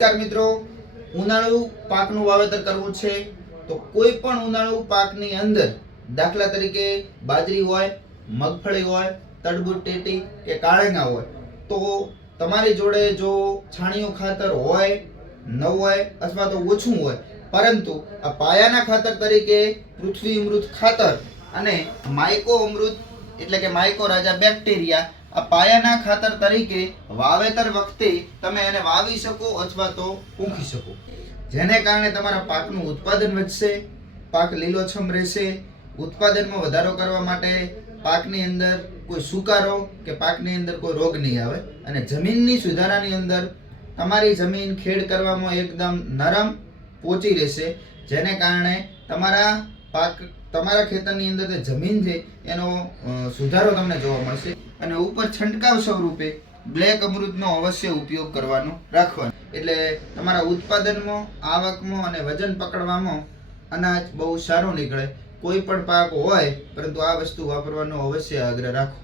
નમસ્કાર મિત્રો, ઉનાળુ પાકનું વાવેતર કરવું છે તો કોઈ પણ ઉનાળુ પાકની અંદર દાખલા તરીકે બાજરી હોય, મગફળી હોય, તરબૂચ ટેટી કે કાળેંગા હોય તો તમારી જોડે જો છાણિયું ખાતર હોય ન હોય અથવા તો ઓછું હોય, પરંતુ આ પાયાના ખાતર તરીકે પૃથ્વી અમૃત ખાતર અને માઇકો અમૃત એટલે કે માઇકો રાજા બેક્ટેરિયા આ પાયાના ખાતર તરીકે વાવેતર વખતે તમે એને વાવી શકો અથવા તો ઊંઘી શકો, જેને કારણે તમારા પાકનું ઉત્પાદન વધશે, પાક લીલોછમ રહેશે. ઉત્પાદનમાં વધારો કરવા માટે પાકની અંદર કોઈ સુકારો કે પાકની અંદર કોઈ રોગ નહીં આવે અને જમીનની સુધારાની અંદર તમારી જમીન ખેડ કરવામાં એકદમ નરમ પોચી રહેશે, જેને કારણે તમારા ખેતરની અંદર જે જમીન છે એનો સુધારો તમને જોવા મળશે. અને ઉપર છંટકાવ સ્વરૂપે બ્લેક અમૃતનો અવશ્ય ઉપયોગ કરવાનો રાખવાનો, એટલે તમારા ઉત્પાદનમાં, આવકમાં અને વજન પકડવામાં અનાજ બહુ સારું નીકળે. કોઈ પણ પાક હોય પરંતુ આ વસ્તુ વાપરવાનો અવશ્ય આગ્રહ રાખો.